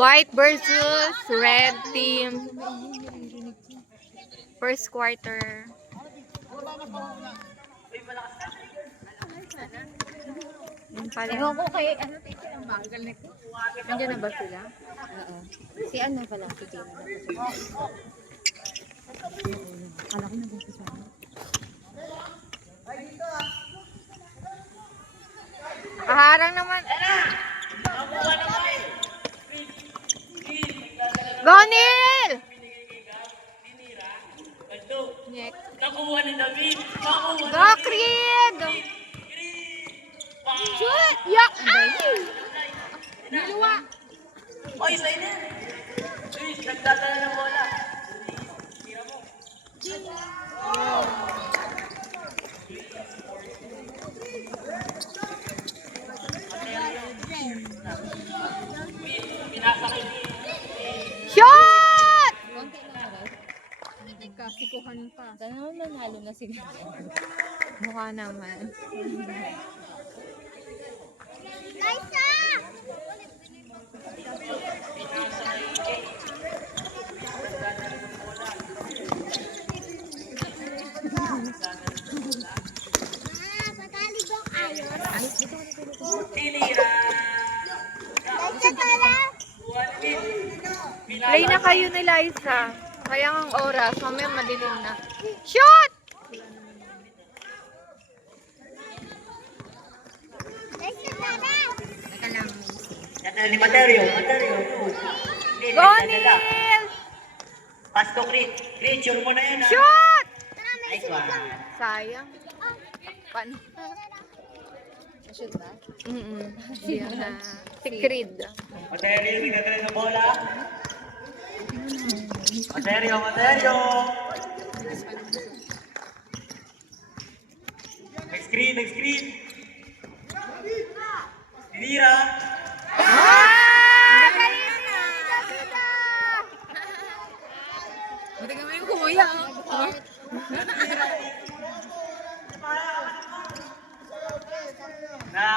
White versus red team. First quarter. Yan pala. Ewan ko kay, ano, teacher, ang bagal nito. Nandiyan na ba sila? Oo. Si ano pala, si Jane. Kala ko nandito siya. Kaharang naman. Go, Neil! Nakuha ni David. Go, Creed! Shoot! Yak! Ay! Niluwa! Oy, sa'yo na. Chris, nagdadala ng bola. Shot! Konti na agad. Kasikuhan pa. Sana naman nanalo na sila. Mukha naman. Tinira. Play na kayo ni Liza. Kaya ang oras, mamaya madilim na. Shoot! Teka lang. Nadala ni Materio. Go, Neil! Pass to Creed. Creed, sure mo na yan, ha? Shoot! Nice one. Sayang. Pan. Shoot ba? Yan na. Si Creed. Materio, nagdadala ng bola. Materio. Next screen. Tinira. Ah! Galing na! Buti ka mo yung kuya. Na.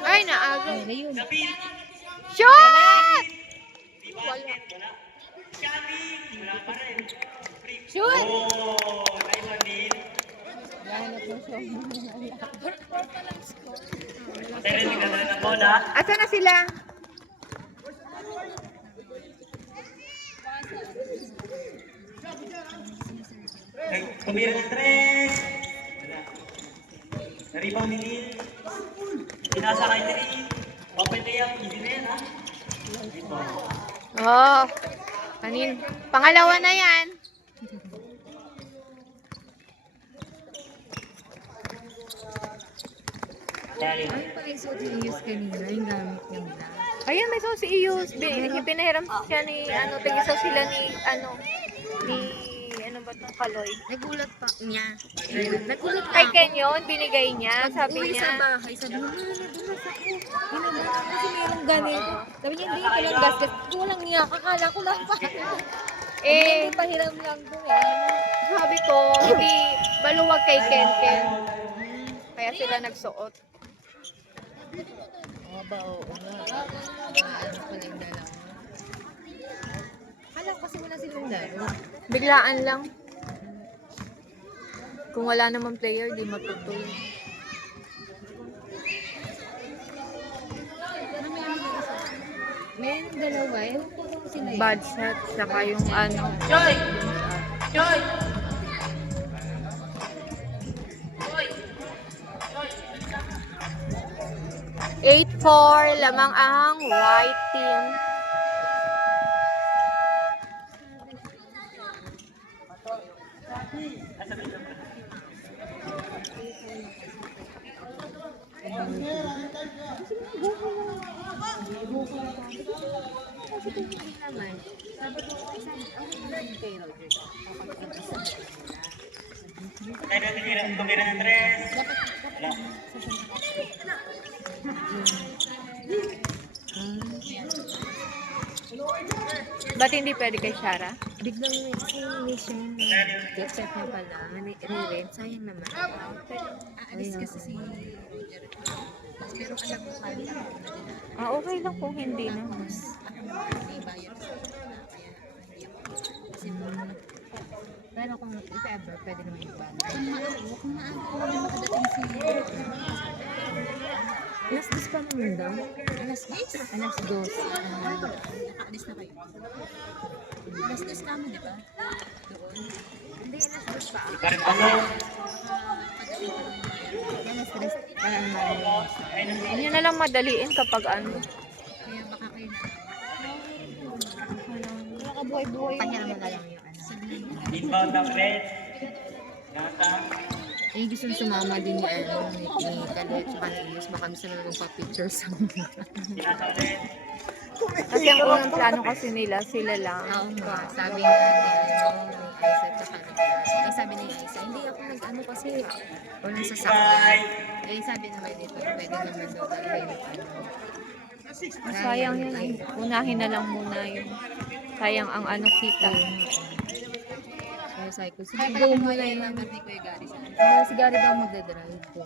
Ay, naagay. Ayun. David. Shoot! Di basket. Wala. Xavi. Wala pa rin. Shoot! Oh, nice one, Neil. Lahanap mo siya. Materio, nagdadala ng bola. Asa na sila? Tumira ng tres. Wala. Naribang ni Neil. Pinasa kay Tri. Open day up. Easy na yan, ha? Oh. Pangalawa na yan. Materio. Ano pala yung suot ni Iyos kanina? Yung gamit niya nila. Ayun, may sauce si Iyos. Pinahiram siya ni, tigisaw sila ni, ano ba itong Kaloy? Nagulat pa niya. Nagulat pa Kay ako. Ken yun, binigay niya, sabi Uwi niya. sa bahay, sabi niya, nadulas ako. Ginagawa kasi mayroong ganito. Sabi niya, hindi ko lang gasgas. Walang niya, kakala ko lang pa. Eh, Pahiram lang to eh. sabi ko, hindi, baluwag kay Ken. Kaya sila nagsuot. Oo ba, oo nga. Ano pala yung dalawa. Kala ko kasi wala silang dalawa. Biglaan lang. Kung wala naman player, di matutuloy. Mayroong dalawa, ewan ko kung sila yun. Bad shot, saka yung ano. Joy! Joy! 8-4, lamang ang white team. Naman, sabi ko, isang, ang kay Roger. Tumira ng tres. Wala. Ba't hindi pwede kay Shara? Biglang may siya na get-set na pala, re-rent, sayang naman. Aalis kasi si Roger. Pero alam mo, sabi lang ako na din. Okay lang kung hindi na. Tapos, ako may bayad sa kanila, kaya hindi ako. Kasi pero kung if ever, pwede naman yung bala. Kung maaga makadating si alas 10 pa naman daw. Alas 10? Alas 2. Nakaalis na kayo. Alas 10 kamo, di ba? Doon. Hindi, alas 2 pa. Karin pa mo. Alas 3. Parang mali. Yun na lang madaliin kapag ano. Kaya baka kayo na. Nakabuhay-buhay. Pahiram na lang yung ano. Inbound ng red. Nasa. Eh, gusto sumama din ni ano, ni Kalit, tsaka ni Ilyas. Baka gusto na magpa-picture sa mga. Sinasa red. Kasi ang unang plano kasi nila, sila lang. Oo nga, sabi nga ni Aiza, tsaka ni eh, sabi ni Aiza, hindi ako nag-ano kasi walang sasakyan. Eh, sabi naman dito, pwede naman daw dalhin ano. Sayang yun ay. Unahin na lang muna yung sayang ang ano kita. Kaya sabi ko, sige, go mo na yun. Si Gary daw magdadrive po.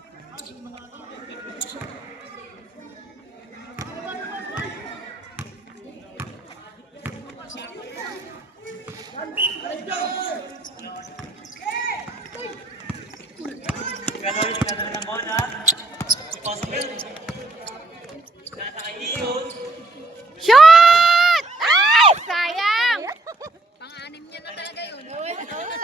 Ganun ng bola. Possible. Nasa kay Iyos. Shoot! Ay! Sayang! Pang-anim niya na talaga yun.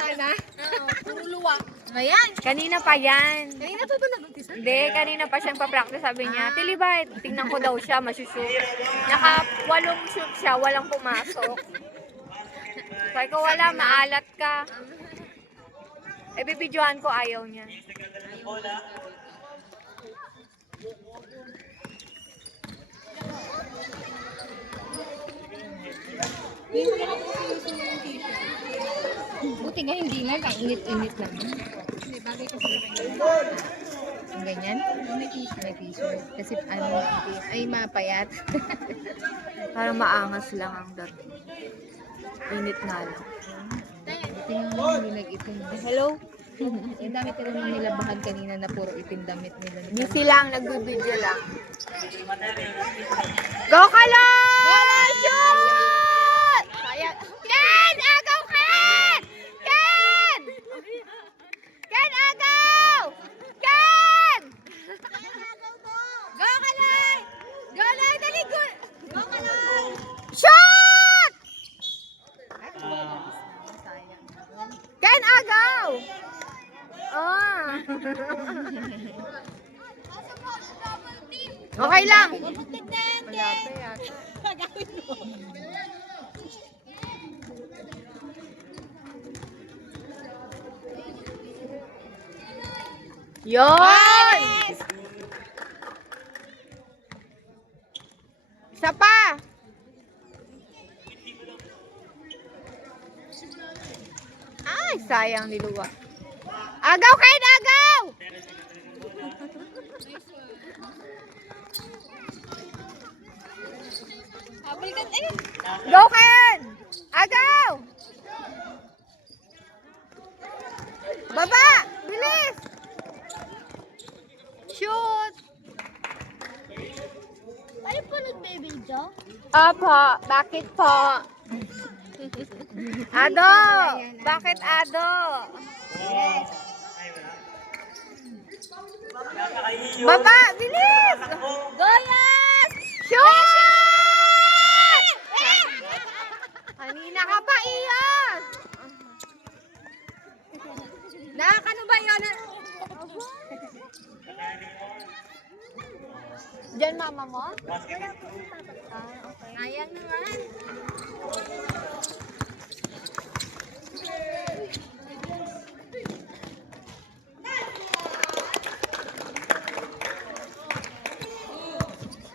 Sana? Oo, puro luwa. Ayan. Kanina pa yan. Kanina pa ba nag-umpisa? Hindi, kanina pa siyang pa-practice. Sabi niya, Tilibay, tingnan ko daw siya, masushoot. Naka 8 shoot siya, walang pumasok. Sabi ko, wala, maalat ka. Eh, bibidyohan ko, ayaw niya. Ng bola. Buti nga hindi nga, kainit-init lang. Hindi, bagay kasi ang ganyan? May t-shirt. Kasi ano, ay mapayat. Parang maangas lang ang dating. Init nga lang. Buti nga hindi nag-itim. Hello? Yung dami ko naman nilabahan kanina na puro itim damit nila. Busy lang, nagbibidyo lang. Go ka lang! Bola shoot! Sayang. Ken! Agaw, Ken! Ken! Ken, agaw! Ken! Go ka lang! Go lang, dali, go! Go ka lang! Shoot! Ken, agaw! Ah. Okay lang. Wala pa yata. Yon! Isa pa. Ay, sayang niluwa. Agaw kayo na, agaw! Go, Ken! Agaw! Baba! Bilis! Shoot! Ano po nagbe-video? Opo, bakit po? Ado! Bakit Ado? Nasa kay Iyos. Baba! Bilis! Goyas! Shoot! Kanina ka pa, Iyon! Nakakano ba yun? Diyan mama mo? Basket. Sayang naman.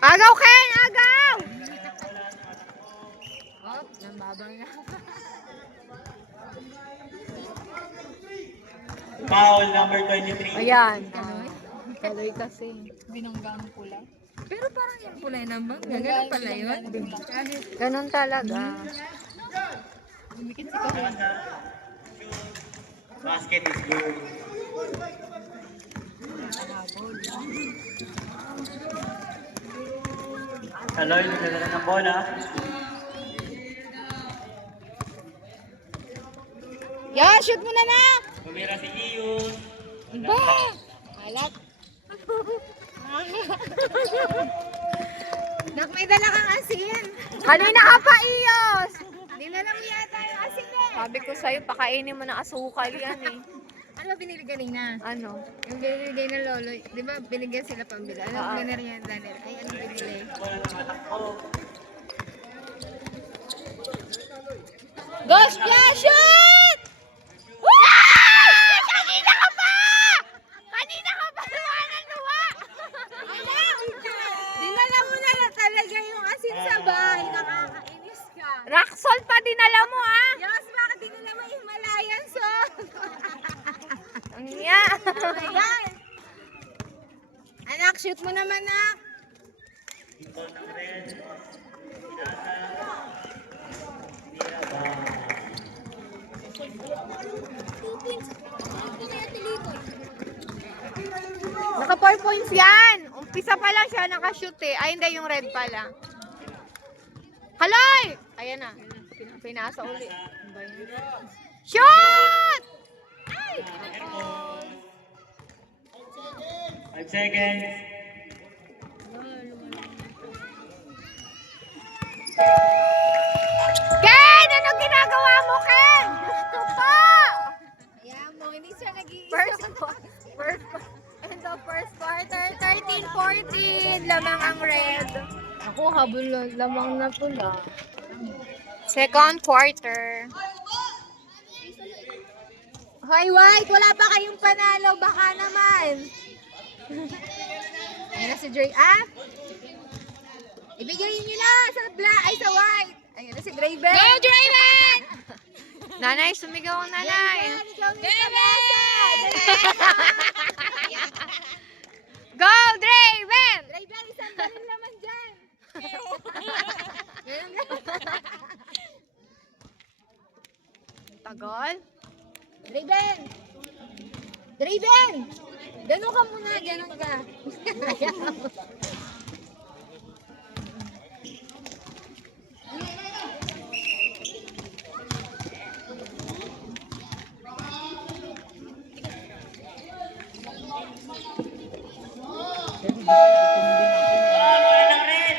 Agaw, Ken! Agaw! Oh, nambabang na. Foul number 23. Ayan. Kaloy kasi. Binanggang pula. Pero parang yung kulay ng bangga. Ganun pala yun. Ganun talaga. Bumikit si Karin. Basket is good. Aloy, nagdadala ng bola. Yan, shoot mo na na! Tumira si Iyus. Ba! Alat. Nak, may dala kang asin. Kanina ka pa, Iyos! Dinala mo yata yung asin eh. Sabi ko sa'yo, pakainin mo ng asukal yan eh. Ano ba binili kanina? Ano? Yung binigay ng lolo, di ba binigyan sila pambili? Ano Oo. yung merienda nila? Ay, ano binili? Bola ng matakbo. Ghost Flash shoot! Kanina ka pa! Kanina ka pa luwa ng luwa! Dinala mo na lang talaga yung asin sa bahay. Nakakainis ka. Rock pa dinala mo ah! Yos, bakit dinala mo yung Himalayan salt? Ang niya! Ayan. Anak, shoot mo naman, nak. Ito ng red. Pinasa. Tira ba? Naka 4 points yan! Umpisa pa lang siya nakashoot eh. Ay hindi, yung red pala. Haloy! Ayan na. Pinasa uli. Ano ba yun? Shoot! Ay! 5 seconds. Ken! Ano ginagawa mo, Ken? Gusto po! Ayan mo, hindi siya End of first quarter, 13-14. Lamang ang red. Ako, habol lamang na pula. Second quarter. Hoy, White, wala pa kayong panalo. Baka naman. Ayan na si Dre. Ah? Ibigay niyo na sa black, ay sa white. Ayan na si Draven. Go, Draven! Nanay, sumigaw ang nanay. Draven! Go, Draven! Draven, isang baril naman dyan. Ganun lang. Tagal. Draven! Draven! Ganun ka muna, ganun ka. Bola ng red.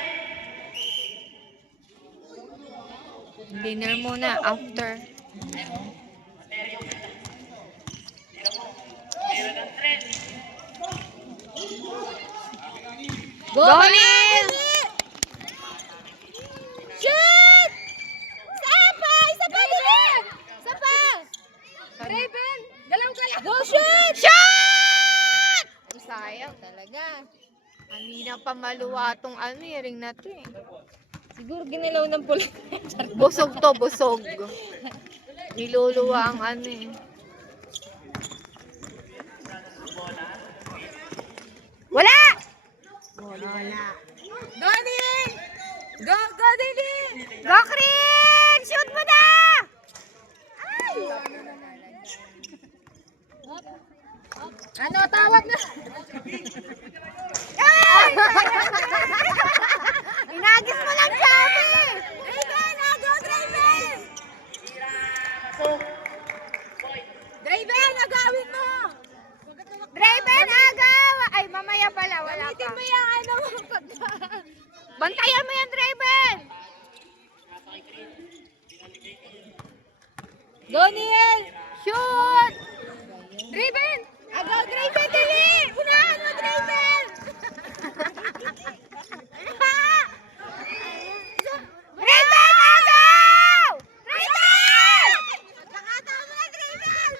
Dinner muna after. Tira ng red. Go, Lil! Shoot! Isa pa! Isa pa din! Isa pa! Draven! Galaw ka lang! Go shoot! Shot! Ay, sayang. Talaga. Kanina pa maluwa tong ano, ring na to eh. Siguro ginalaw ng pula. Busog to, busog. Niluluwa ang ano eh. Wala! Wala. Go, Dilin! Go, go, Dilin! Go, Krin! Shoot mo na! Ay! Ano, tawag na! Ay! Inagis mo lang sabi! Draven! Go, Draven! Draven, agawin mo! Draven, agaw! Ay, mamaya pala, wala Gamitin pa. mo yung ano mo pagka... Bantayan mo yan, Draven! Go, Niel! Shoot! Draven! Agaw, Draven, dali! Unahan mo, Draven! Draven, agaw! Draven! Nakatama na, Draven!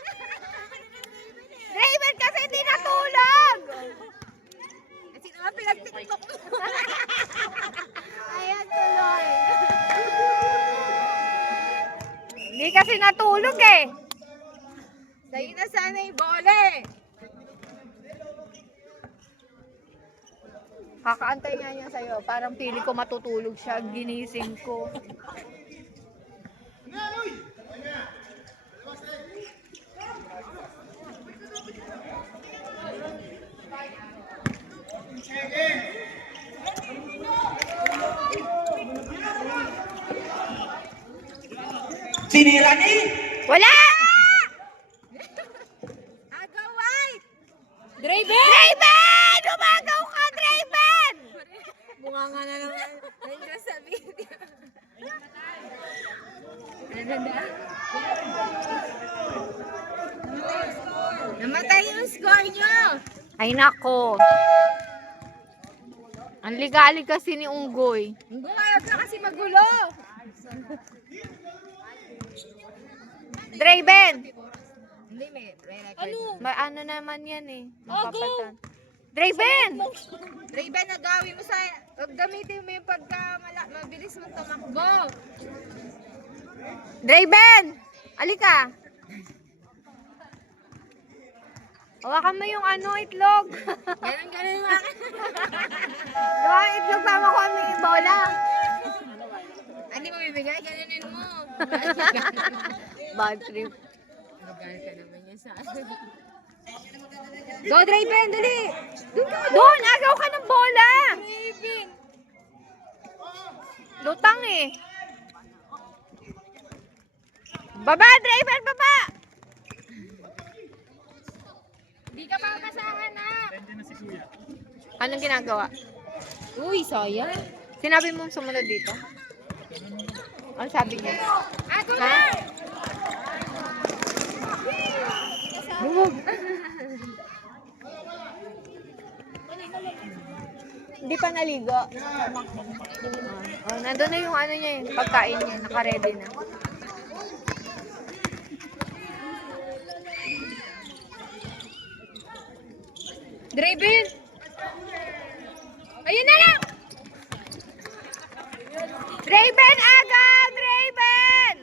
Draven kasi hindi natulog! Kasi naman pinag-tiktok mo. Ayan, tuloy. Hindi kasi natulog eh. Sa'yo na sana yung bola eh. Kakaantay nga niya sa'yo. Parang pili ko matutulog siya. Ginising ko. Sinira ni! Wala! Agaw white! Draven! Draven! Umagaw ka, Draven! Bunga nga na naman. Nandiyan sa video. Ano na? Namatay yung score nyo! Ay nako. Ang ligali kasi ni Unggoy. Hindi ayaw na kasi magulo! Draven! Hindi, may record. May ano naman yan eh. Mapapatan. Draven! Raven, nagawin mo sa... Huwag gamitin mo yung mabilis mong tumakbo. Draven! Alika! Hawakan mo yung ano, itlog. Ganun nga. Gawa ang itlog pa makuha mo yung bola. Hindi mo bibigay, ganunin mo. Bad trip. Magagal ka naman yan sa... Go, Draven! Dali! Doon! Agaw ka ng bola! Raven! Lutang eh. Baba, Draven! Baba! Hindi ka makasahan na. Anong ginagawa? Uy, sayang. Sinabi mong sumunod dito? Ano sabi niya? Ako Ha? na! Hindi pa naligo. Oh, nandun na yung ano niya, yung pagkain niya. Naka-ready na. Draven! Ayun na lang! Draven! Agad! Draven!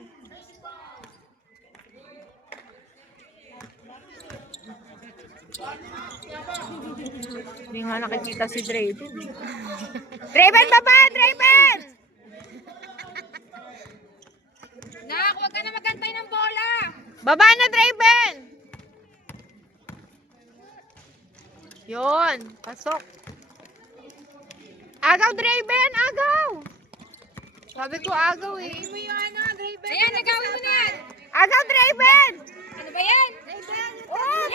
Hindi nga nakikita si Draven. Draven, baba! Draven! Nak, huwag ka na magantay ng bola! Baba na, Draven! Yun, pasok. Agaw, Draven! Agaw! Sabi ko agaw eh. Mo yung ano, Draven. Ayan, nagawin mo na yan! Agaw, Draven! Ano ba yan? Draven! Oh!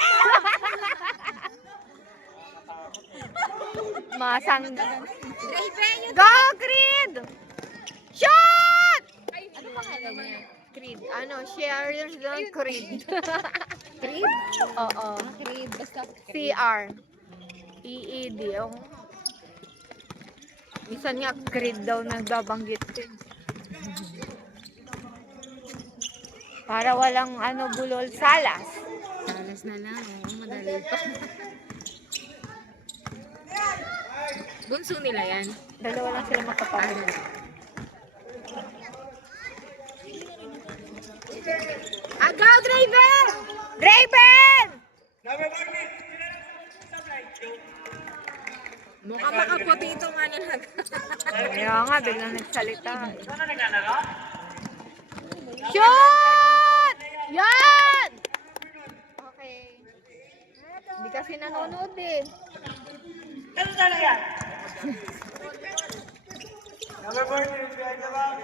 Masang... Draven! Yung... Go, Creed! Shoot! Ay, ano pangalan niya? Creed. Ano, Sheridan Creed. Creed? Oo. Creed, basta CR. EED. Oh. Minsan nga, Creed daw nagbabanggit din. Para walang ano, bulol salas. Salas na lang, oo, madali pa. Bunso nila yan. Dalawa lang sila makapagod. Agaw, Draven! Draven! Mukhang makaputi itong ano na. Kaya nga, biglang nagsalita. Ano naglalaro? Shoot! Yan! Okay. Hindi kasi nanonood eh. Ano talaga yan? Number 14, behind the back.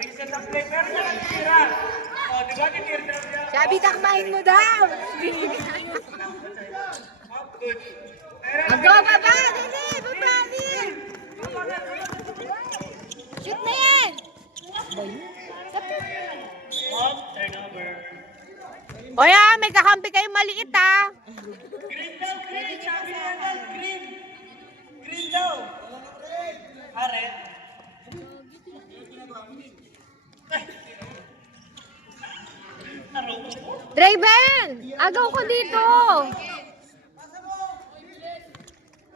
Reset ang play. Pero siya nagtira. O, di ba tinira niya? Sabi, takbahin mo daw! Good. Agaw, baba! Dali! Baba! Dali! Shoot na yan! Turnover. O yan, may kakampi kayong maliit ah. Green daw, green. Sabi niya yan, green. Green daw. Are. Draven! Agaw ko dito!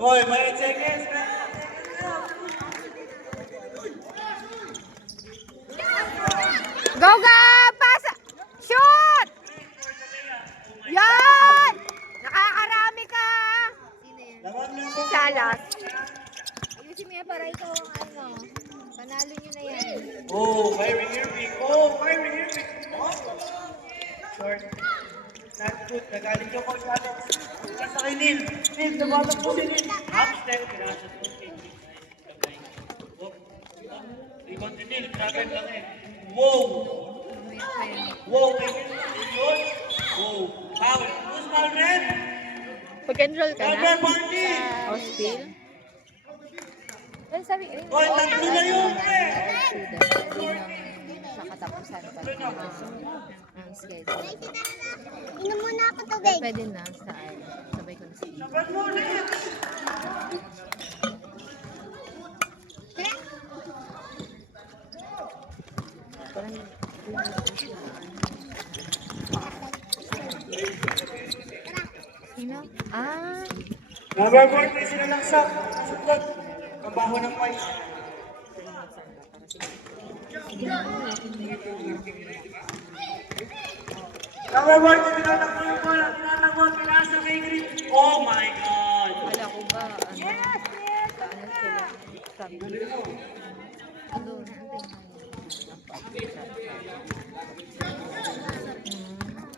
Hoy, may seconds na. Go, ga! Pasa! Shoot! Yan! Nakakarami ka! Lawan lang Si Salas. Ayusin mo yan para ikaw ang ano. Panalo nyo na yan. Oh, Kyrie Irving. Oh, Kyrie Irving. Oh. Short. Not good. Nagaling yung coach Alex. Kasi kay Neil. Neil, tumalak po si Neil. Half step. Pinasa po kay Neil. Oh. Rebound si Neil. Grabe lang eh. Wow! Wow, may yun. Wow. Foul. Who's foul red? Pag-enroll ka Number na? 14. O, still? Well, sabi, Oy, tatlo na yun, pre. Sa katapusan pa ang schedule. Inom muna ako Pero tubig. pwede na sa sabay ko na sa Number 4 red. Sino? Ah, Number 14, sinalaksak. Suplot. Ang baho ng white. Number 14, tinatak mo yung bola. Tinatak mo, pinasa kay Green. Oh my God! wala ko ba, ano sila? Sabi. doon.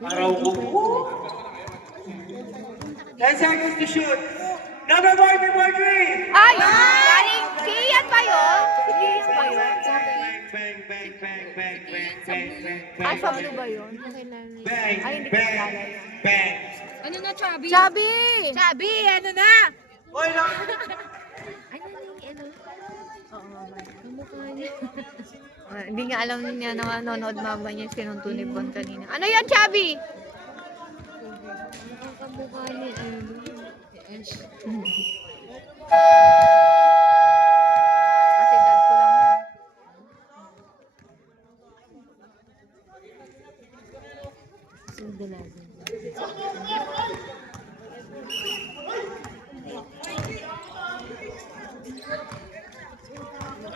Araw ko. 10 seconds to shoot. Number 14, Marjorie! Ay! Galing, Kian ba yun? Kian ba yun? Bang, bang, bang, bang, bang, bang, bang, Ah, bang, Pablo ba yun? bang, Ay, hindi ko bang, kilala yun. bang. Ano na, Chubby? Chubby! Chubby, ano na? Oy, lang. Ano na yung ano? Oo, mama. Ang mukha niya. Hindi nga alam niya na nanonood mama niya sinunto ni Bon kanina. Ano yan, Chubby? Nakakabukha niya. Ash. Kasi dad ko lang yun. So, dalagan.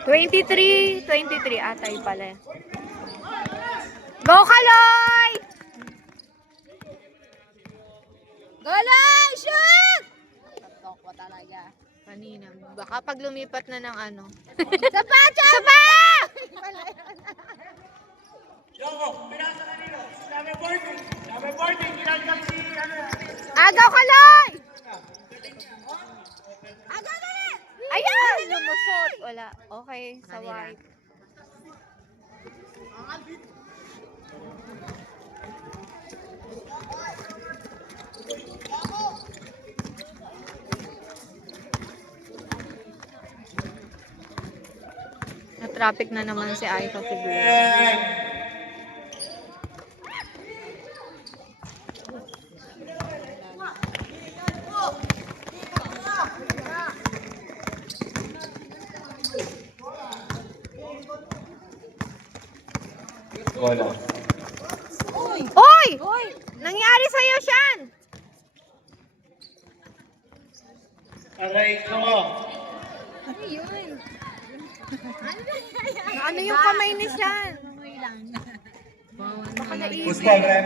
23 atay pala. Go, Kaloy! Galay! Shoot! Tatok ko talaga. Kanina, baka pag lumipat na ng ano. Sapa! Sapa! Yoko, pinasa ka nila. Number 14. Number 14, kinalkal si, ano, Agaw, Kaloy! Aga, gali! Ayan! Lumusot. Wala. Okay, sa Manila. white. Na-traffic na naman si Aika siguro. Wala. Oy! Nangyari sa'yo, Shan! Aray ko. Ano yun? Ano yung kamay ni Shan? Baka Who's foul red?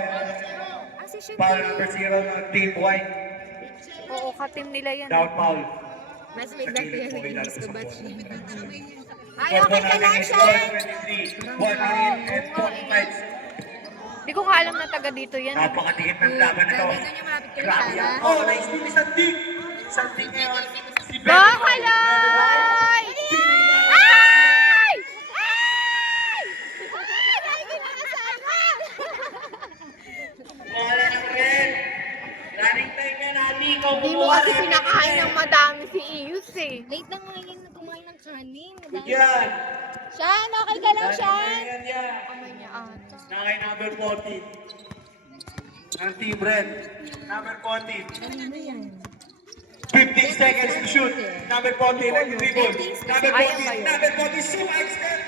Ah, si Shan. Foul number 0 ng Team White. Oo, katim nila yan. Down foul. Mas may dati yan yung English ko, but she... Ay, okay ka lang, Shan! 23. 1 minute and 45. Di ko nga alam na taga dito yan. Napakatiit ng laban na to. Dito niya malapit kay Grabe Sarah. yan. Oh, na-steal ni Sandig. Sandig ngayon. Si Go, Kaloy! Ay! Ay! Lagi na kasama! Wala ng red. Running time yan, Ate. Ikaw Hindi mo kumuha kasi ng pinakain red. ng madami si Iyus eh. Late na nga yun kumain ng kanin. Good yan. Shan, okay ka lang, Shan? Yan, yan. Kamay niya ata. Nakay number 14. Ang Team Red. Number 14. Ano yan? 15 seconds to shoot. Number 14, nag-dribble. Number 14, Ayan ba yun? number 14, so extend.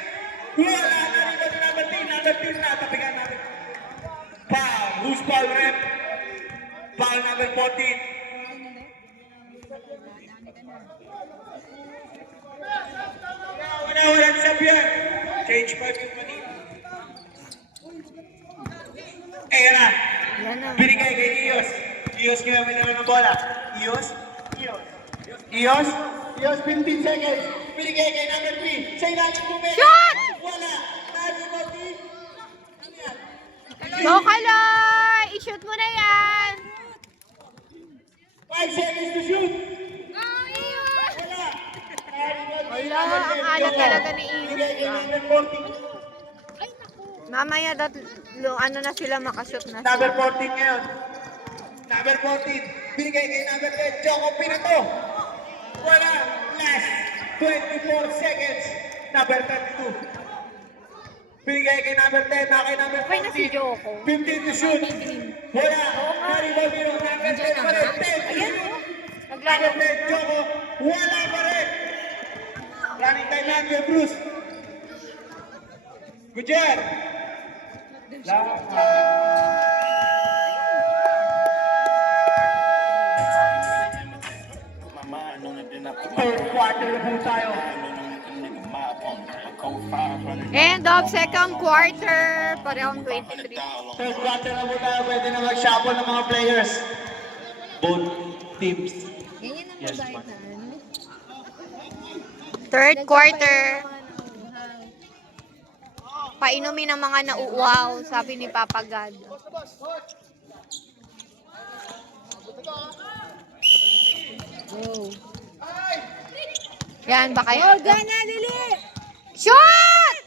Wala na rin ba number 10, number 10 na. Tapigan namin. Foul. Who's foul, Red? Foul number 14. Wala sa Pierre. Change 5 yung kanina. Ayan na. Yan na. Binigay kay Ios. Ios ngayon may naman ng bola. Ios. Ios. Ios, 15 seconds. Binigay kay number 3. Siya yung natin kumera. Shot! Wala. Number 14. Ano yan? Go, Kaloy! I-shoot mo na yan! 5 seconds to shoot. Wala. Wala, ang alat talaga ni Ios. Binigay kay number 14. Mamaya ano na sila makashoot na Number sila. 14 ngayon. Number 14. Binigay kay number 10. Choco Pinato. Wala. Last 24 seconds. Number 32. Binigay kay number 10. Na kay number Okay na si 14. Joko. 15 to shoot. Wala. Harry Bambino. Number 10 pa rin. 10 to Ayan shoot. o. Number Naglalaro. 10. Choco. Wala pa rin. Running time na. Kuya Bruce. Good job. Third quarter na po tayo. And of second quarter, parehong 23. Third quarter na po tayo. Pwede na mag-shuffle ng mga players. Both teams. Ganyan ang Yes, mabait na ano. Third quarter. Painumin ng mga nauuaw, sabi ni Papa God. Go. Yan, baka Oh, yun. gana, Lili! Shoot!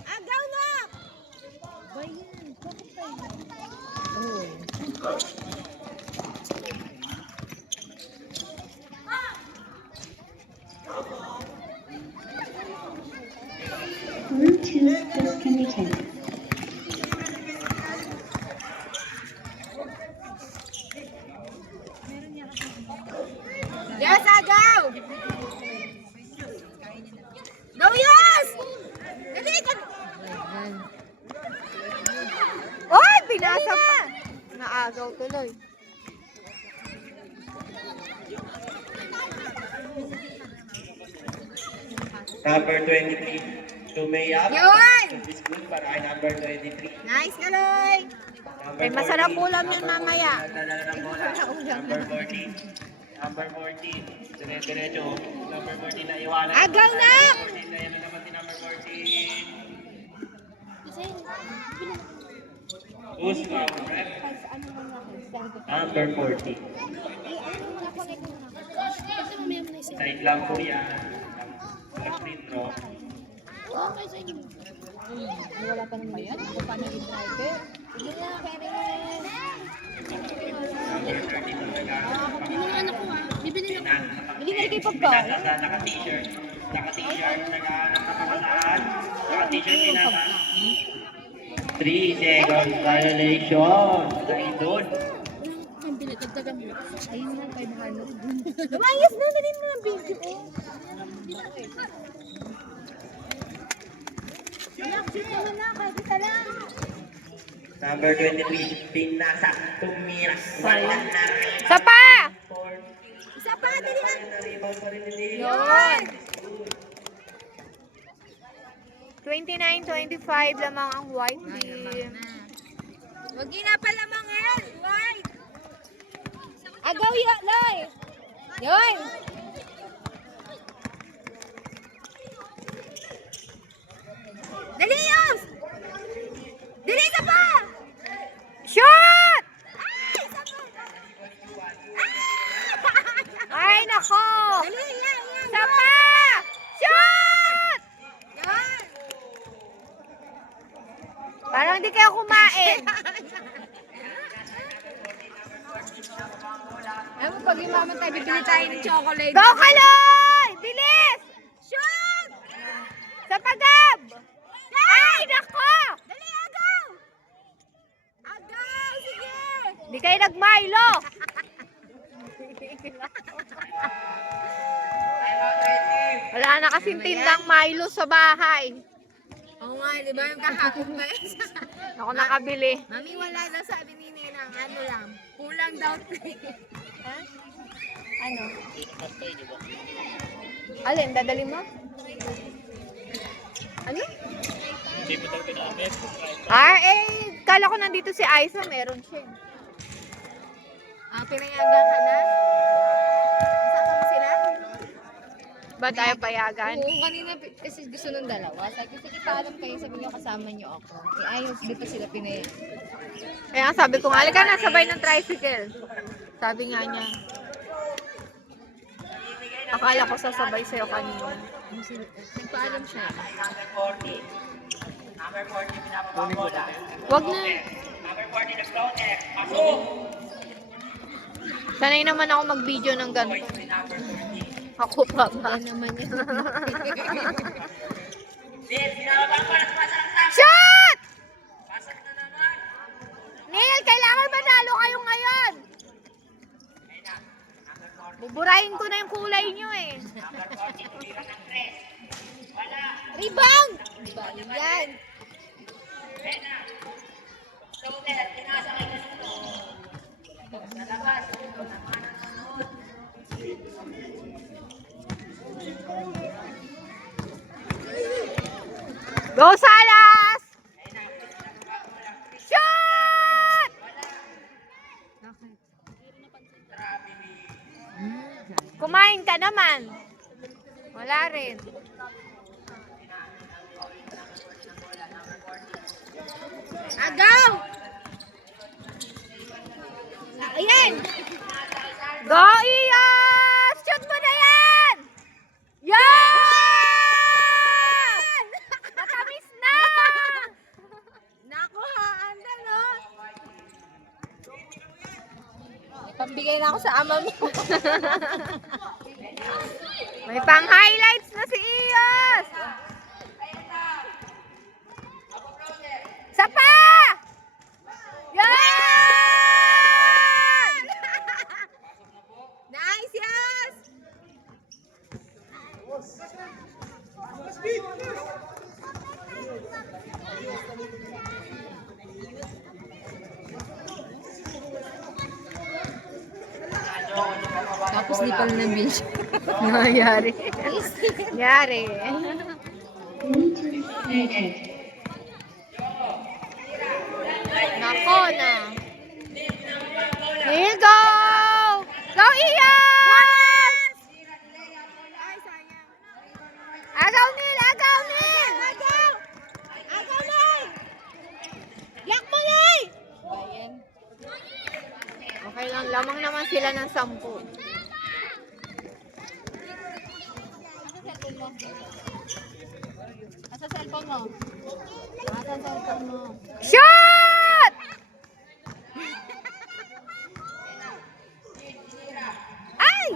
Agaw na! Ba yan? Bakit tayo? Oh. Bluetooth disconnected. Yes, agaw! Go, yes! Dali ka! Oy, pinasa pa. Naagaw tuloy. Number 23. Tumay up. Yun! This good para kay number 23. Nice, Kaloy! Number Ay, masarap 14. ulam yun mamaya. Nadala ng bola. Number 14. Number 14. Dire-diretso. Number 14 na iwanan. Agaw na! Number 14 na yan na naman si number 14. Who's number rep? Number 40. Side lang po yan. Walang free throw. Wala pa naman yan. Ako pa naging driver. Hindi na, Karen. Number 30 na nag-aaral. Bibili na kayo pagkain. Naka-t-shirt. Naka-t-shirt. Nag-aaral na pamataan. Naka-t-shirt pinaka. 3 seconds violation. Dahil doon. Ayun na, 500. Lumayas na, dali mo ng video. Number 23, pinasa, tumira, wala na rin. Isa pa! Isa pa, dali na. Rebound pa rin ni Yun! 29-25 lamang ang white team. Huwag na pala mga white. Agaw yun, Loy. Yun. Dali yun. Dali, isa pa. Shoot! Ay, isa pa. Ay, nako! Dali, yan. Isa pa! Shoot! Yan. Parang hindi kayo kumain. Alam mo, pag yumaman tayo, bibili tayo ng chocolate. Go, Kaloy! Bilis! Shoot! Sa pagab! Ay, nako! Dali, agaw. Agaw, sige. Hindi kayo nag-Milo. Wala na kasing tindang Milo sa bahay. Oo nga, di ba yung kahapon ba yun? Ako nakabili. Mami, wala na sabi ni Ninang, ano lang, kulang daw. Ano? Alin, dadali mo? Ano? Kala ko nandito si Aiza, meron siya. Pinayagan ka na? Kasama mo sila? Ba't ayaw payagan? Oo, kanina kasi gusto ng dalawa. Sabi ko, sige, paalam kayo, sabi niyo kasama niyo ako. Ayaw, hindi pa sila pinayagan. Kaya sabi ko, halika na, sabay ng tricycle. Sabi nga niya. Akala ko sasabay sa'yo kanina. Nagpaalam siya. Number 40. Number 40, pinapabang bola. Wag na. Number 40, nag-counter. Pasok. Sanay naman ako mag-video ng ganito. Point to number 40. Ako pa ba? Yan naman yan. Neil, pinapabang bola. Pasok na. Shot! Pasok na naman. Neil, kailangan manalo kayo ngayon. Ayun na. Number 40. Buburahin ko na yung kulay nyo eh. Number 40, tumira ng 3. Wala. Rebound! Yan. Ayun na. Shooter, pinasa kay Kasuno. Sa labas. Naman ang sunod. Go Salas! Ayun na. Pinapabang bola. Shot! Bakit? Grabe, Neil. Kumain ka naman. Wala rin. Agaw! Ayan! Go, Iyos! Shoot mo na yan! Yan! Matamis na! Naku ha, anda no? Pambigay na ako sa ama mo. May pang-highlights na si Iyos! Isa pa! Yan! Nice, yes! Tapos di pala na-binge. Nangyari. Nangyari. Bluetooth connected. Nako na. Here go! Go, Iyos! Agaw, Neil! Agaw, Neil! Agaw! Agaw, Neil! Yak mo, Neil! Okay lang, lamang naman sila ng 10. Asa cellphone mo? Asa cellphone mo? Shot! Ay!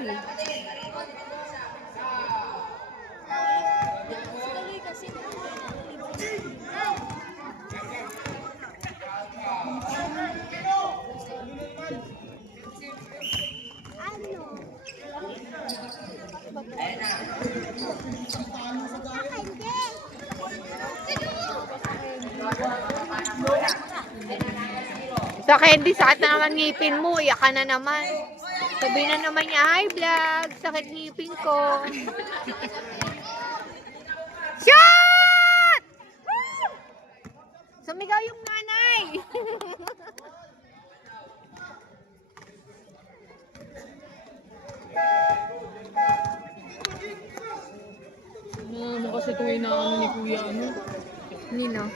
Sa Candy, sakit na naman ngipin mo. Iyak ka na naman. Sabi na naman niya, hi vlog, sakit ngipin ko. Shot! Sumigaw yung nanay. Ano kasi itong inaano ni Kuya, ano? Nino?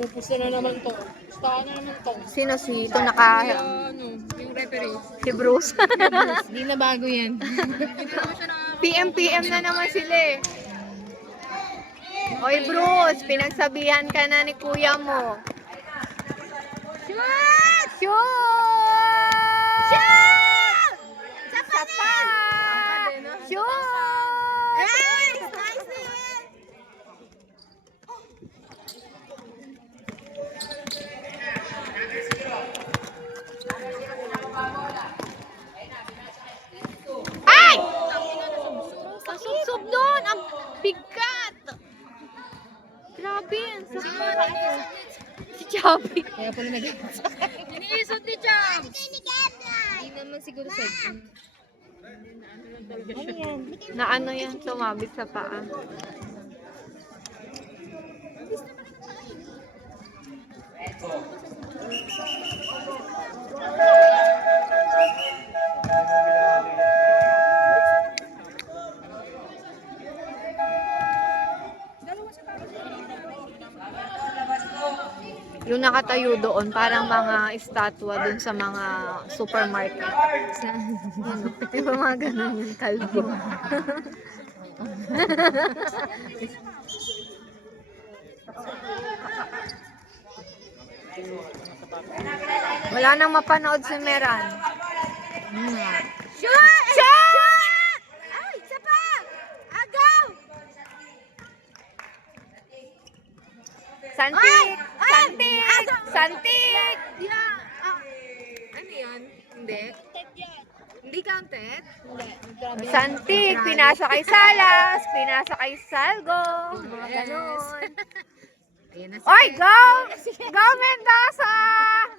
Upus na naman to. Staan na naman to. Sino si ito naka... Kuya, ano, yung referee. Si Bruce. Hindi na bago yan. PM na naman sila eh. Oy Bruce, pinagsabihan ka na ni kuya mo. Shoot! Shoot! Shoot! Sa pa! Shoot! Nice! Nice! Ay! Kasubsob doon! Ang bigat! Grabe, ang sakit. Si Chubby. Kaya pala nag-iisot. Iniisot ni Cham! Hindi naman siguro cellphone. Na ano yan, sumabit sa paa. Yung nakatayo doon, parang mga estatwa doon sa mga supermarket. Yung mga ganun yung kalbo. Wala nang mapanood si Meran. Shoot! Shot! Ay, isa pa! Agaw! Santik! Santik! Santik! Yeah. Ano yun? Hindi? Hindi counted? Hindi. Santik! Pinasa kay Salas, pinasa kay Salgo. Mga ganon. Ayan na si Oy, Ken. go! Go, Mendoza!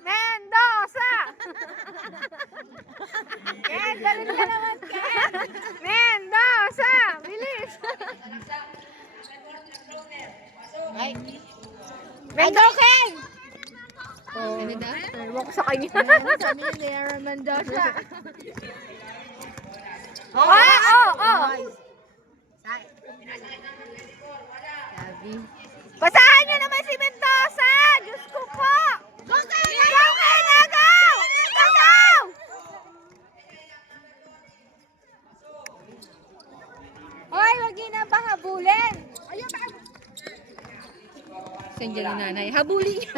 Mendoza! Ken, galing ka naman, Ken! Mendoza! Bilis! Ay, Mendoza, Ken! ano daw? Ewan ko sa kanya. Sabi niya, Nayara Mendoza. Oh! Sabi. Basahan niyo naman si Mendoza! Diyos ko po! Go, Ken! Go, Ken! Go! Go! Hoy, wag niyo na pahabulin. Saan dyan ang nanay? Habulin niyo.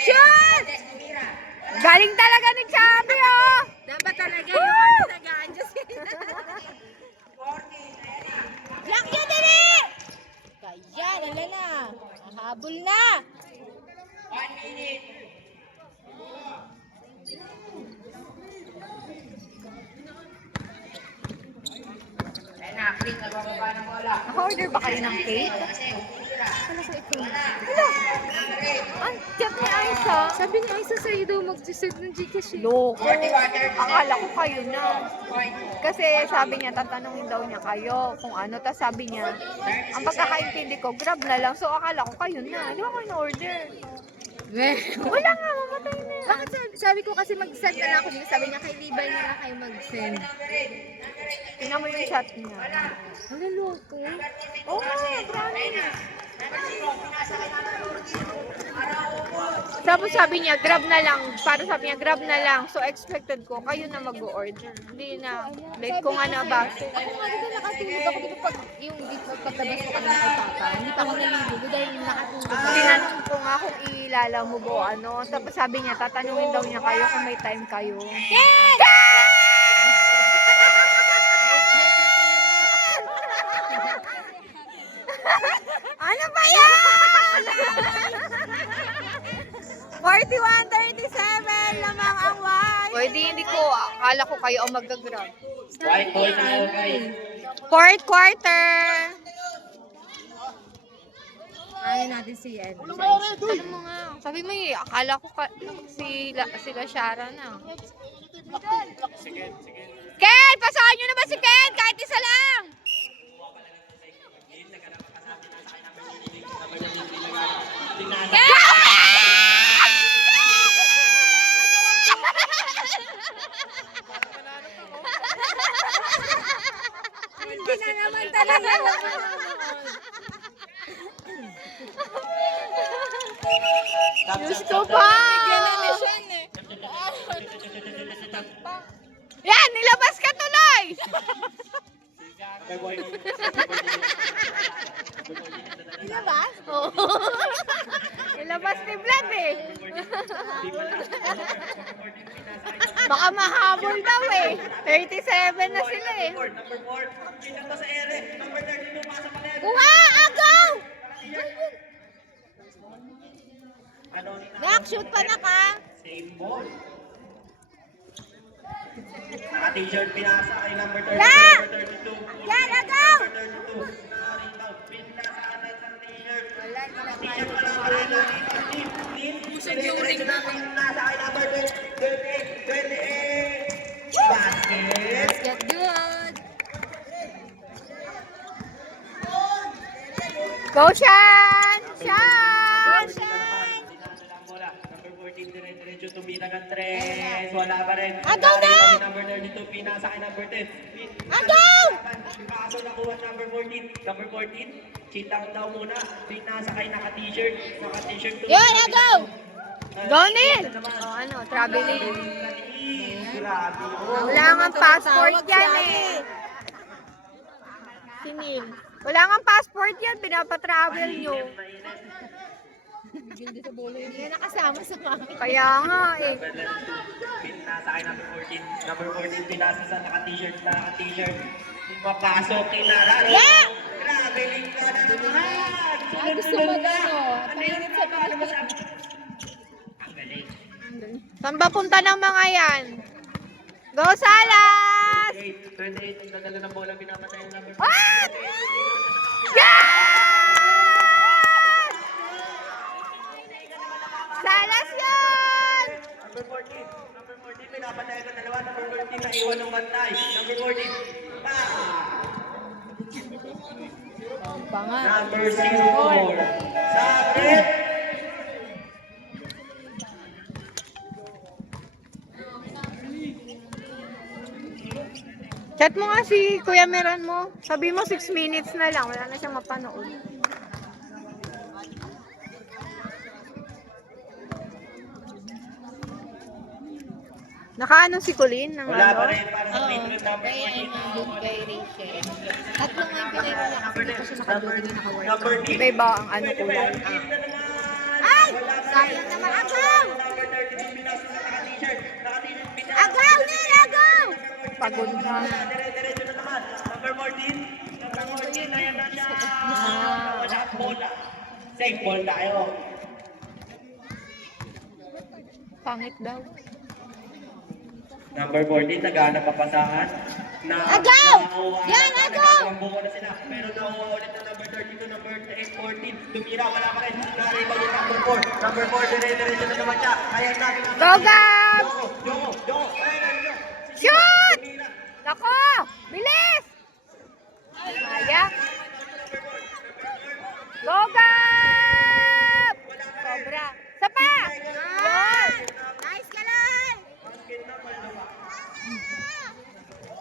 Shoot! Galing talaga ni Chubby, oh! Dapat talaga yung ano nag-a-adjust kayo. Lock niyo, dali! Kaya, wala na. Habol na. Naka-order ba kayo ng cake? Ano sa ito? Ang chat ni Aiza. Sabi ni Aisa sa'yo daw mag-set ng Gcash. Loko. Akala ko kayo na. Kasi sabi niya, tatanungin daw niya kayo kung ano. Tapos sabi niya, ang pagkakaintindi ko, grab na lang. So akala ko kayo na. Di ba kayo na-order? Wala nga, mamatay na. Bakit sabi ko kasi mag-send na lang ako dito. Sabi niya kay Libay na lang kayo mag-send. Tingnan mo yung chat niya. Ano loko? Oo nga, promise. Tapos sabi niya, grab na lang. Para sabi niya, grab na lang. So expected ko, kayo na mag-order. Hindi na. Late ko nga nabasa. Ako nga dito nakatulog ako dito pag yung dito pagtabas ko kami kay Papa. Hindi pa ako naliligo dahil nakatulog ako. Tinanong ko nga kung ilala mo ba o ano. Tapos sabi niya, tatanungin daw niya kayo kung may time kayo. Ano ba yan? 41:37 lamang ang white. Pwede, hindi ko. Akala ko kayo ang mag-grab. White boy na guys. Fourth quarter. Ayaw natin si Ed. Ano mo nga? Sabi mo akala ko sila Shara na. Ken! Pasahan nyo naman si Ken! Kahit isa lang! Hindi na naman talaga. Diyos ko pa! Yan! Nilabas ka tuloy! Nilabas? Oo. Nilabas ni Vlad eh. Baka mahabol daw eh. 37 na sila eh. Number 4. Dito to sa ere. Number 32 pasok pa rin. Kuha! Agaw! Ano? Nak-shoot pa na ka. Same ball. Naka-t-shirt pinasa kay number 32. Yeah! Number 32. Yan, agaw! Number 32. Naka-rebound. Pinasaan na sa t-shirt. T-shirt pa lang para Busog yung ring namin. Nasa kay number 28. Basket. Get good. Go, Shan! Shan! Number 14, dire-diretso tumira ng tres. Wala pa rin. Agaw na! Number 32, pinasa kay number 10. Agaw! Kaso nakuha number 14. Number 14, cheat lang daw muna. Pinasa kay naka-t-shirt. Naka-t-shirt. Yun, agaw! Go, Neil! O ano, traveling. Grabe. Wala nga passport yan eh. Si Neil. Wala nga passport yan, pinapatravel nyo. Bigyan din sa bola yun. Hindi na nakasama sa mami. Kaya nga eh. Pinasa kay number 14. Number 14 pinasa sa naka-t-shirt na naka-t-shirt. Papasok kilala. Yeah! Grabe, lingkod na naman. Gusto mo gano'n? Painit sa mga. Ang galing. Saan ba punta ng mga yan? Go Salas! 28, ang dadala ng bola, pinapatay ng number 14. What? Yan! Salas yun! Number 14, pinapatay ng dalawa. Number 14, naiwan ng bantay. Number 14, pa! Pa nga. Number 04, Sabit! Chat mo nga si Kuya Meron mo. Sabi mo 6 minutes na lang. Wala na siyang mapanood. Nakaano si Colleen ng Wala pa ano? rin para sa favorite number Kaya 14. yung doon kay Rachel. Tatlo nga yung pinay nila kasi hindi pa siya nakadugi na naka-work. Number 10. Iba-iba ang ano kulay. Ay! Sayang naman agaw! Number 32, pinasa sa naka-t-shirt. Naka-t-shirt, pinasa. Agaw! Nil! Agaw! Pagod na. Dire-diretso na naman. Number 14. Number 14, ayan na siya. Wala bola. Safe ball tayo. Pangit daw. Number 14, naghanap papasahan. Agaw! Yan, agaw! Nagbuko na sila. Pero nakuha ulit ng number 32, number 14. Tumira, wala pa rin. Nariba yung number 4. Number 4, dire-diretso na naman siya. Ayan natin. Go, Gab! Joko. Ayan na siya. Shoot! Nako! Bilis! Maya. Go, Gab! Sobra. Sapa! Yun! Nice ka lang!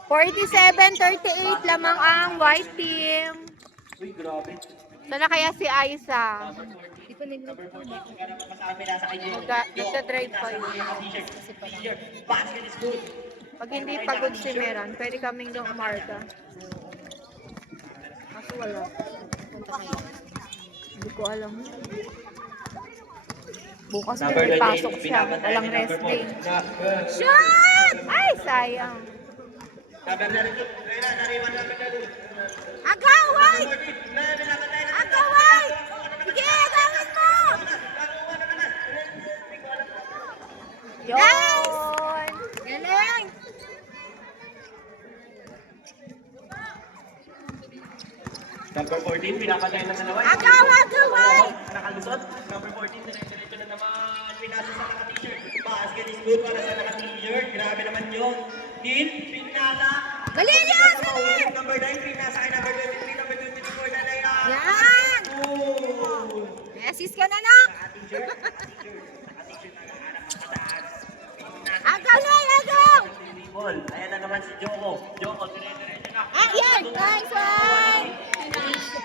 47-38 lamang ang white team. Uy, grabe. Sana kaya si Aiza? Hindi ko nag-look po. Nagda-drive pa yun. T-shirt. Basket is good. Pag hindi pagod si Meran, pwede kaming lumarga. Kaso wala. Punta kayo. Hindi ko alam. Bukas Number may 28, pasok siya. pinapatay Walang ni rest number day. 4. Shoot! Ay, sayang. Number 32. Kaya nariwan number 32. Agaw! Ay! Pinapatay na. Agaw! Ay! Sige! Agawin mo! Yun! Galing! Number 14, pinapatay na dalawa. Agaw! Agaw! Ay! Nakalusot. Number 14, dire-diretso na naman. Pinasa sa naka-t-shirt. Basket is good para sa naka-t-shirt. Grabe naman yun. Hill, pinasa. Galing yan! Galing! Number 9, pinasa kay number 23, number 24 na layup. Yan! Oh! May assist ka na, nak! Naka-t-shirt. Naka-t-shirt na nakahanap sa taas. Agaw na! Agaw! Ball. Ayan na naman si Joko. Joko, dire-diretso na. Ah, yan! Nice one!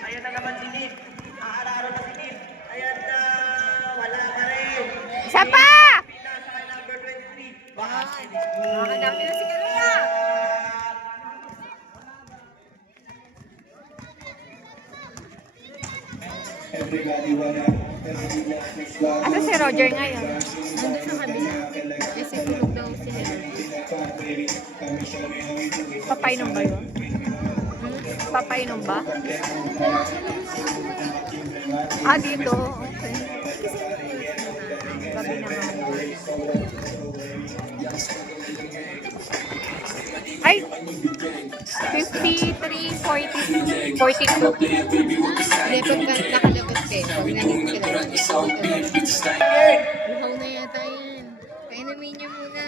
Ayan na naman si Nip. Aararo na si Nip. Ayan na. Wala pa rin. Isa pa! Pinasa kay number 23. Basket is good. Hanapin na si Kaluya! Asa si Roger ngayon? Nandun sa kabila. Kasi tulog daw sila. Papainom ba yun? Papainom ba? Ah, dito. Okay. Gabi na nga. Ay! 53, 42. Hindi, pagka nakalabas kayo, pag nandito sila, buhaw na yata yan. Kainumin niyo muna.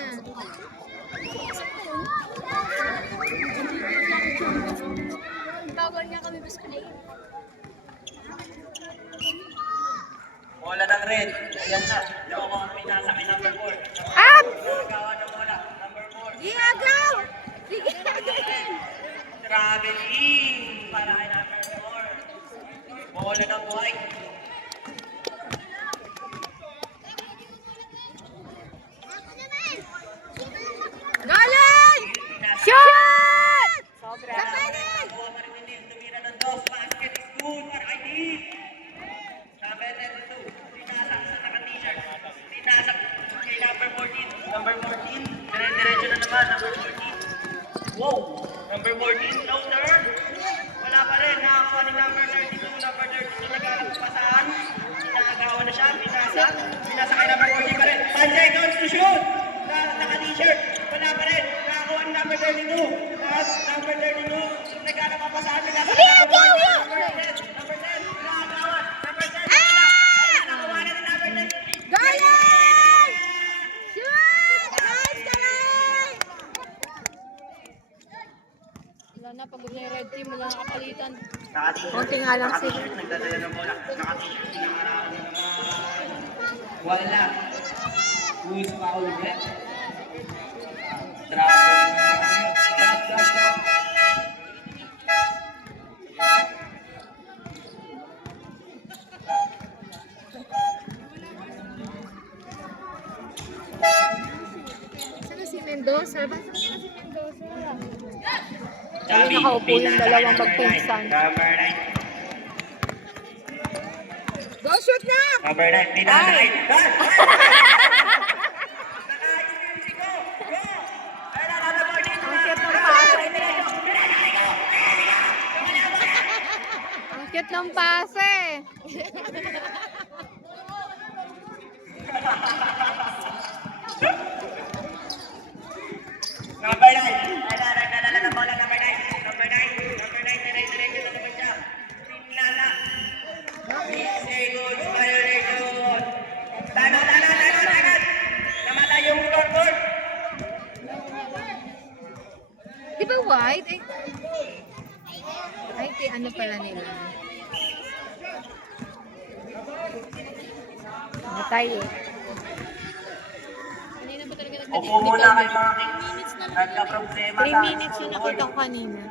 Bagal niya kami display. Bola ng red. Ayan na. Joko ang pinasa kay number 4. Up! Nagawa ng bola. Number 4. Sige, agaw! Sige, Traveling para kay number 4. Bola ng white. galing! Shoot! Sobra. Sa kanin! Nakuha pa rin ni Nil. Tumira ng dos. Basket saan? Number 10. Pinakagawad. Number 10. Nakuha na ni number 10. Garland! Shoot! Nice, Garland! Wala na, pagod na yung red team, wala na kapalitan. Konti nga lang sila. Nagdadala ng bola. Wala. Who's foul ulit? Drop. Saan si Mendoza? Bakit na si Mendoza? Ayun, nakaupo yung dalawang magpinsan. Number 9. Go shoot na! Number 9. Pinakagawad. Ang cute ng pase. Number 9. Nagdadala ng bola. Number 9. Number 9. Dire-diretso na naman siya. Tinala. 6 seconds. Violation. Tanan. Namatay yung scoreboard. Di ba white? Ay, ano pala nila? Matay eh. Kanina ba talaga Upo muna kayo mga kids. Nagka-problema 3 minutes yung nakita ko kanina.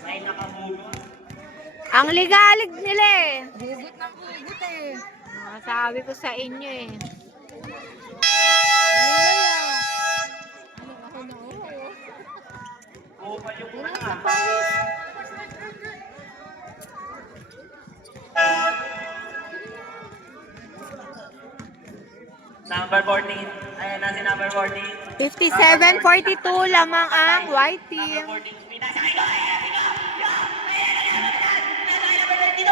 May nakabugo. Ang ligalig nila eh. Hugot ng hugot eh. Sabi ko sa inyo eh. Kupal yung una. Number 14. Ayan na si number 14. 57-42 lamang ang white team. Number 14. Pinasakay ko. Number 22.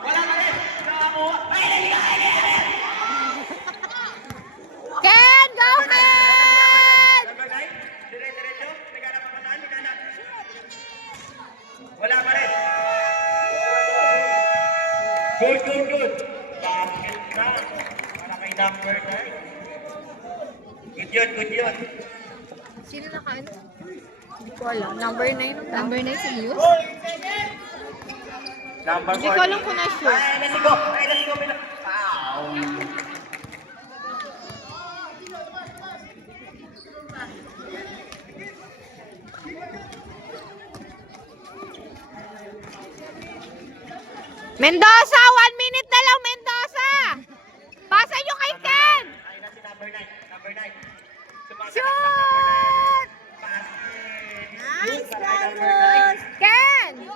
Wala pa rin. Nakakuha. Ken! Go Ken! Number 9. Dire-diretso. Naghanap ang pataan. Naghanap. Wala pa rin. Good. Bakit na? Para kay number 9. Good yun. Sino naka-ano? Hindi ko alam. Number 9. Number 9 si Luz? Number 14. Hindi ko alam kung na-shoot. Ay, let's go. Foul. Mendoza! 1 minute na lang, Mendoza! Pasa nyo kay Ken! Ayun na si number 9. Number 9. Shoot! Nice, Carlos! Ken!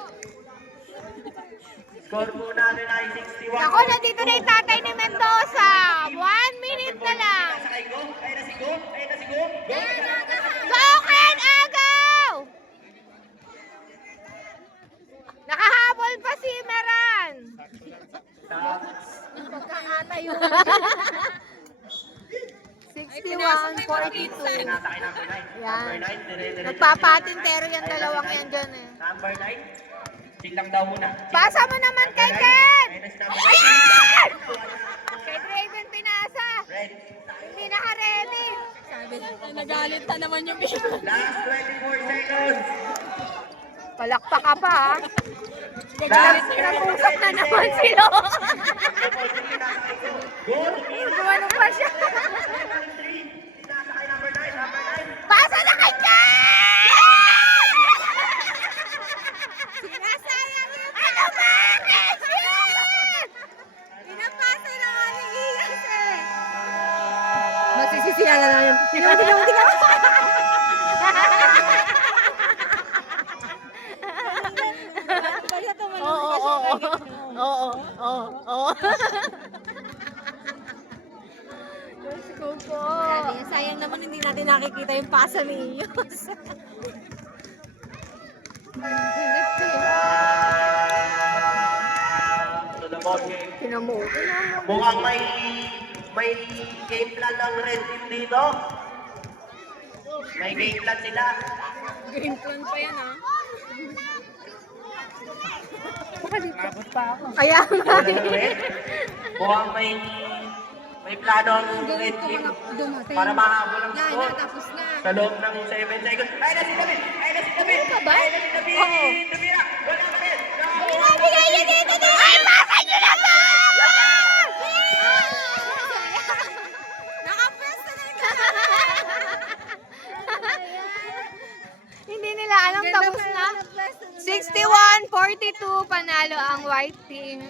Score po natin ay 61. Ako, nandito na yung tatay ni Mendoza. 1 minute na lang. Ayun na si Go. Go, Ken! Agaw! Nakahabol pa si Meran. Pagkakatayo. 61-42. Nasa kay number 9. Yan. Number 9. Dire-diretso. Nagpapatintero yung dalawang yan dyan eh. Number 9. Chill lang daw muna. Pasa mo naman kay Ken! Ayun na si number 9. Ayan! Kay Draven pinasa. Red. Hindi naka-ready. Nagalit na naman yung bishop. Last 24 seconds. Palakpak ka pa ha. Last Nag-usap na naman sila. Good. Gumano pa siya. Nasa kay number 9. Pasa na kay Ken! Sinasayang yung ano ba? Shit! Pinapasa na nga ni Iyas eh. Magsisisiyan na lang yun. Tingnan. Oo. Diyos ko po. Sayang naman hindi natin nakikita yung pasa ni Iyos. To the ball game. Tinamu. Mukhang may game plan ng red team dito. May game plan sila. Game plan pa yan, ha? Nabot pa ako. Kaya nga. Wala na red. Mukhang may plano ang red team Dumating. para mahabol ang Yan score na, tapos na. sa loob ng 7 seconds. Ay na si David! Ay na si David! Ano ka ba? Ay na si David! Oo. Tumira! Wala ka rin! Pinabigay niya dito din! Ay, pasa niyo na to! Nakapwesto na ito. Hindi nila alam, tapos na. 61-42, panalo ang white team.